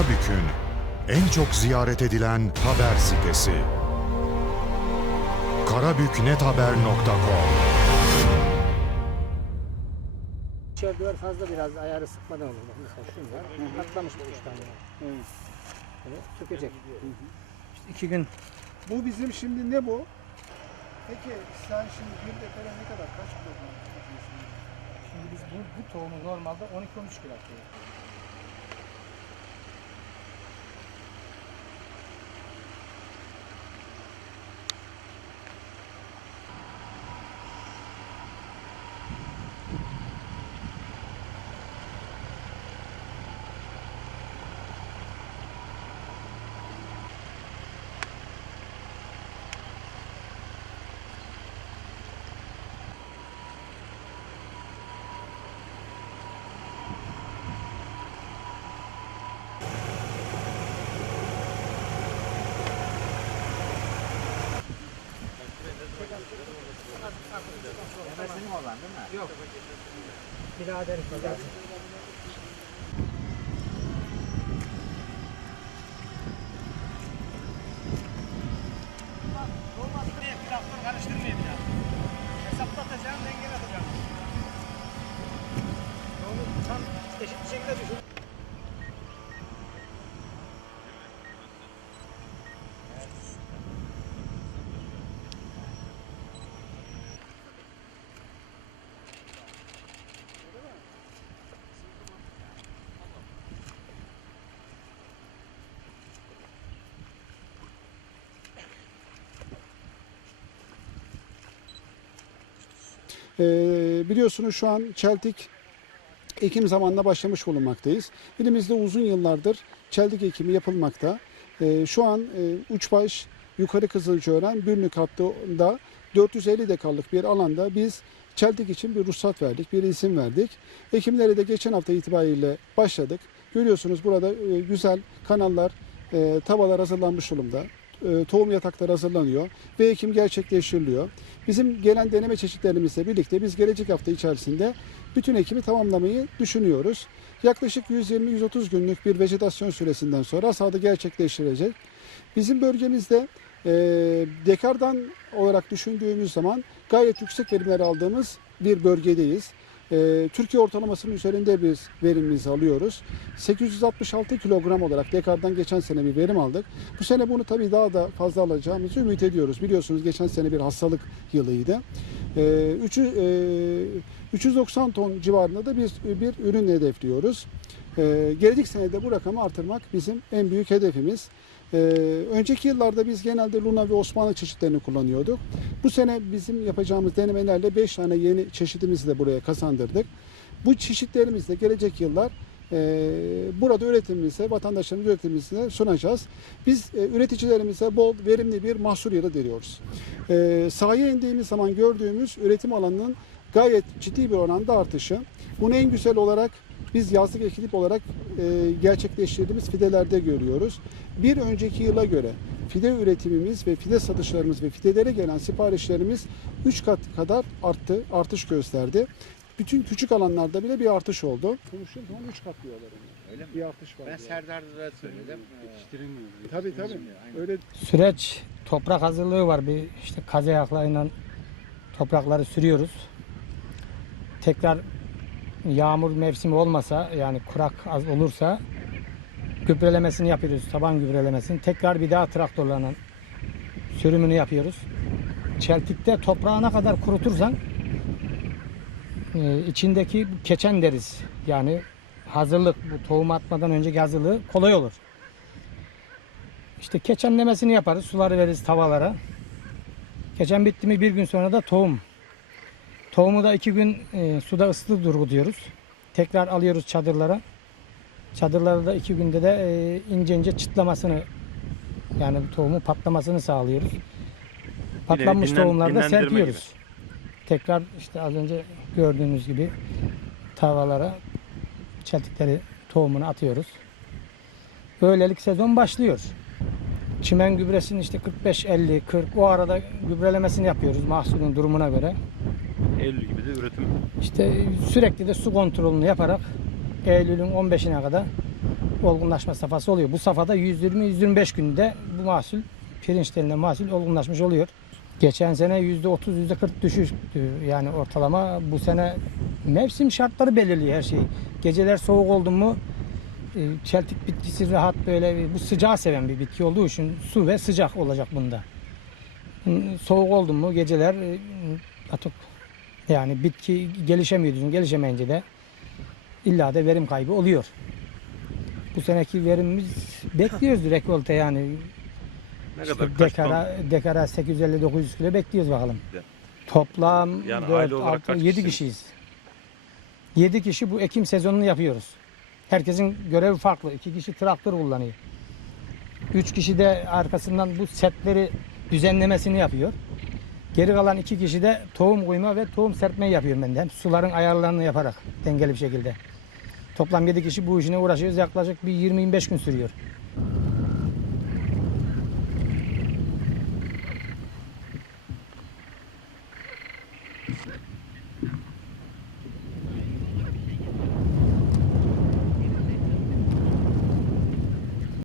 Karabük'ün en çok ziyaret edilen haber sitesi. karabüknethaber.com İçeri duvar fazla biraz ayarı sıkmadan olur. Bak Mesela şunlar patlamış bu üç tane. Evet. Evet, sökecek. İşte iki gün Bu bizim şimdi ne bu? Peki sen şimdi bir dekara ne kadar kaç kilogram? Şimdi biz bu, bu tohumu normalde 12-13 kilo atıyoruz. Birader kadar. eşit bir şekilde düşün. Ee, biliyorsunuz şu an çeltik ekim zamanına başlamış bulunmaktayız. Elimizde uzun yıllardır çeltik ekimi yapılmakta. Ee, şu an e, Uçbaş Yukarı Kızılcıören Bürnük hattında 450 dekarlık bir alanda biz çeltik için bir ruhsat verdik, bir isim verdik. Ekimlere de geçen hafta itibariyle başladık. Görüyorsunuz burada e, güzel kanallar, e, tavalar hazırlanmış durumda. E, tohum yatakları hazırlanıyor ve ekim gerçekleştiriliyor. Bizim gelen deneme çeşitlerimizle birlikte biz gelecek hafta içerisinde bütün ekimi tamamlamayı düşünüyoruz. Yaklaşık 120-130 günlük bir vejetasyon süresinden sonra hasadı gerçekleştirecek. Bizim bölgemizde e, dekardan olarak düşündüğümüz zaman gayet yüksek verimler aldığımız bir bölgedeyiz. E, Türkiye ortalamasının üzerinde biz verimimizi alıyoruz. 866 kilogram olarak dekardan geçen sene bir verim aldık. Bu sene bunu tabii daha da fazla alacağımızı ümit ediyoruz. Biliyorsunuz geçen sene bir hastalık yılıydı. E, üçü, e, 390 ton civarında da bir, bir ürün hedefliyoruz. E, gelecek senede bu rakamı artırmak bizim en büyük hedefimiz. Ee, önceki yıllarda biz genelde Luna ve Osmanlı çeşitlerini kullanıyorduk. Bu sene bizim yapacağımız denemelerle 5 tane yeni çeşitimizi de buraya kazandırdık. Bu çeşitlerimizle gelecek yıllar e, burada üretimimize, vatandaşların üretimimize sunacağız. Biz e, üreticilerimize bol, verimli bir mahsul yılı diliyoruz. E, sahaya indiğimiz zaman gördüğümüz üretim alanının gayet ciddi bir oranda artışı. Bunu en güzel olarak biz yazlık ekilip olarak e, gerçekleştirdiğimiz fidelerde görüyoruz. Bir önceki yıla göre fide üretimimiz ve fide satışlarımız ve fidelere gelen siparişlerimiz 3 kat kadar arttı, artış gösterdi. Bütün küçük alanlarda bile bir artış oldu. Konuştuğum zaman 3 kat diyorlar. ona. Öyle mi? Bir artış var. Ben. Serdar'da da söyledim. Tabii tabii. Aynen. Öyle Süreç toprak hazırlığı var. Bir işte kaz ayaklarıyla toprakları sürüyoruz. Tekrar yağmur mevsimi olmasa yani kurak az olursa gübrelemesini yapıyoruz. Taban gübrelemesini. Tekrar bir daha traktörle sürümünü yapıyoruz. Çeltikte toprağı ne kadar kurutursan e, içindeki keçen deriz. Yani hazırlık bu tohum atmadan önceki hazırlığı kolay olur. İşte keçenlemesini yaparız. Suları veririz tavalara. Keçen bitti mi bir gün sonra da tohum. Tohumu da iki gün e, suda ısıtı durgutuyoruz. Tekrar alıyoruz çadırlara. Çadırlarda da iki günde de e, ince ince çıtlamasını yani tohumu patlamasını sağlıyoruz. Patlanmış dinlen- tohumları da dinlendirme serpiyoruz. Tekrar işte az önce gördüğünüz gibi tavalara çeltikleri tohumunu atıyoruz. Böylelik sezon başlıyor. Çimen gübresinin işte 45, 50, 40 o arada gübrelemesini yapıyoruz mahsulün durumuna göre. Eylül gibi de üretim. İşte sürekli de su kontrolünü yaparak Eylül'ün 15'ine kadar olgunlaşma safhası oluyor. Bu safhada 120-125 günde bu mahsul pirinç denilen mahsul olgunlaşmış oluyor. Geçen sene %30 %40 düşüştü yani ortalama. Bu sene mevsim şartları belirliyor her şeyi. Geceler soğuk oldu mu e, çeltik bitkisi rahat böyle bu sıcağı seven bir bitki olduğu için su ve sıcak olacak bunda. Soğuk oldu mu geceler e, atık yani bitki gelişemiyor düzgün gelişemeyince de illa da verim kaybı oluyor. Bu seneki verimimiz bekliyoruz rekolte yani Ne işte kadar ton? dekara, dekara 850-900 kilo bekliyoruz bakalım. Toplam Yani 4, aile olarak 6, kaç 7 kişisiniz? kişiyiz. 7 kişi bu ekim sezonunu yapıyoruz. Herkesin görevi farklı. 2 kişi traktör kullanıyor. 3 kişi de arkasından bu setleri düzenlemesini yapıyor. Geri kalan 2 kişi de tohum koyma ve tohum serpmeyi yapıyorum ben de. Suların ayarlarını yaparak dengeli bir şekilde. Toplam 7 kişi bu işine uğraşıyoruz. Yaklaşık bir 20-25 gün sürüyor.